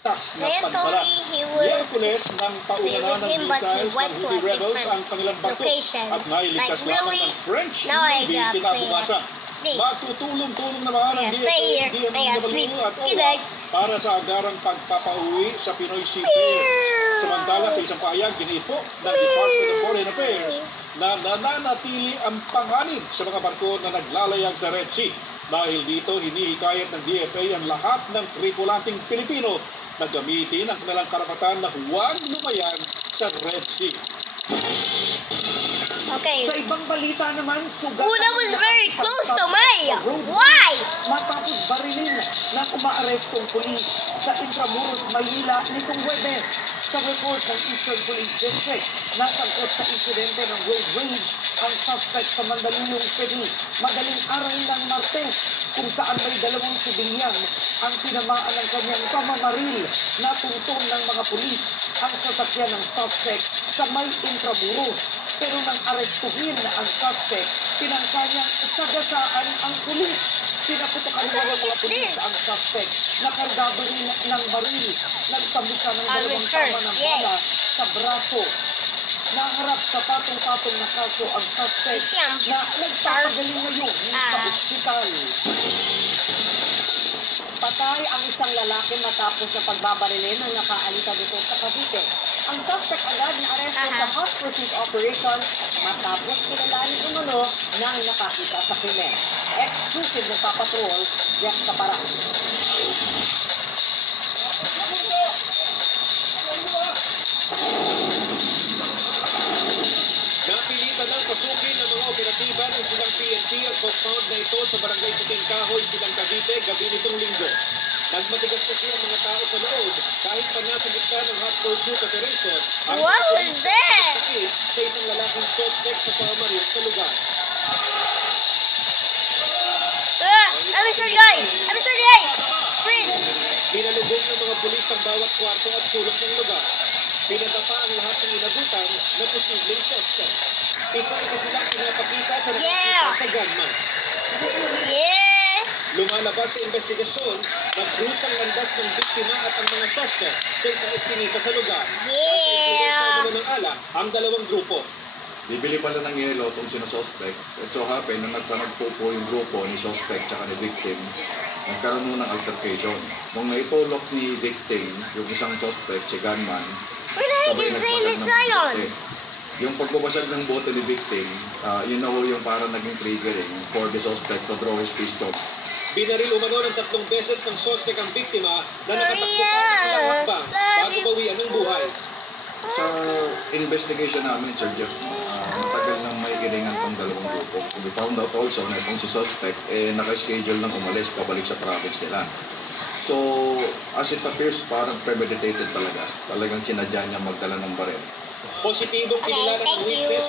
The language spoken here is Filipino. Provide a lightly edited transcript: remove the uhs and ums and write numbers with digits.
tas na pagbalat. Miyerkules ng pauna ng missiles ng Houthi rebels ang kanilang bato at nailigtas lamang ng French Navy kinabukasan. Magtutulong-tulong naman ang DFA, DMW at OWA para sa agarang pagpapauwi sa Pinoy Seafarers. Samantala sa isang pahayag, ginipo ng Department of Foreign Affairs na nananatili ang panganib sa mga barko na naglalayag sa Red Sea. Dahil dito, hinihikayat ng DFA ang lahat ng tripulanting Pilipino na gamitin ang kanilang karapatan na huwag lumayan sa Red Sea. Okay. Sa ibang balita naman, sugat That was very close to me. Why? Matapos barilin ng umaarestong pulis sa Intramuros, Maynila nitong Huwebes. Sa report ng Eastern Police District, nasangkot sa insidente ng road rage ang suspect sa Mandaluyong City madaling araw ng Martes, kung saan may dalawang sibilyan ang tinamaan ng kanyang pamamaril. Natuntun ng mga pulis ang sasakyan ng suspect sa may Intramuros. Pero nang arestuhin ang suspect, tinangka niyang sagasaan ang pulis. Pinaputokan naman ng mga pulis ang suspect na kargado rin ng baril. Nagtamo siya ng dalawang tama ng bala sa braso. Naharap sa patong-patong na kaso ang suspect na nagpapagaling ngayon sa ospital. Patay ang isang lalaki matapos na pagbabarilin ng nakaalita dito sa Cavite. Ang suspect agad na aresto sa hot pursuit operation matapos kilalanin umano ng nakakita sa krimen. Exclusive na papatrol, Jeff Caparas. Napilitan ng pasukin ng mga operatiba ng silang PNP ang compound na ito sa barangay Puting Kahoy, Silang Cavite, gabi nitong linggo. Nagmatigas kasi ang mga tao sa loob kahit pa nasa gitna ng hot pursuit operation. Ang What mga was pulis that? nagtatakip sa isang lalaking suspect sa pamamaril sa lugar. Episode Sprint! Pinalubog ng mga pulis ang bawat kwarto at sulok ng lugar. Pinadapa ang lahat ng inabutan na posibleng suspect. Isa-isa silang pinapakita sa nakakita sa gunman. Yeah! Lumalabas sa investigasyon, nagkrusang landas ng biktima at ang mga suspect sa isang eskinita sa lugar. Nasa impluensya umano ng alak ang dalawang grupo. Bibili pala ng yelo itong sinasuspect. It so happen na nagpanagpupo yung grupo ni suspect tsaka ni victim. Nagkaroon nun ng altercation. Nung naitulok ni victim, yung isang suspect, si gunman, sabay nagbasag ng bote. Yung pagbabasag ng bote ni victim, yun na ho yung parang naging triggering for the suspect to draw his pistol. Binaril umano ng 3 beses ng suspect ang biktima na nakatakbo pa ng ilang hakbang bago bawian ng buhay. Sa investigation namin, Sir Jeff, matagal nang may iringan tong dalawang grupo. We found out also na itong si suspect, naka-schedule nang umalis pabalik sa province nila. So, as it appears, parang premeditated talaga. Talagang sinadya niya magdala ng baril. Positibong kinilala ng thank you. witness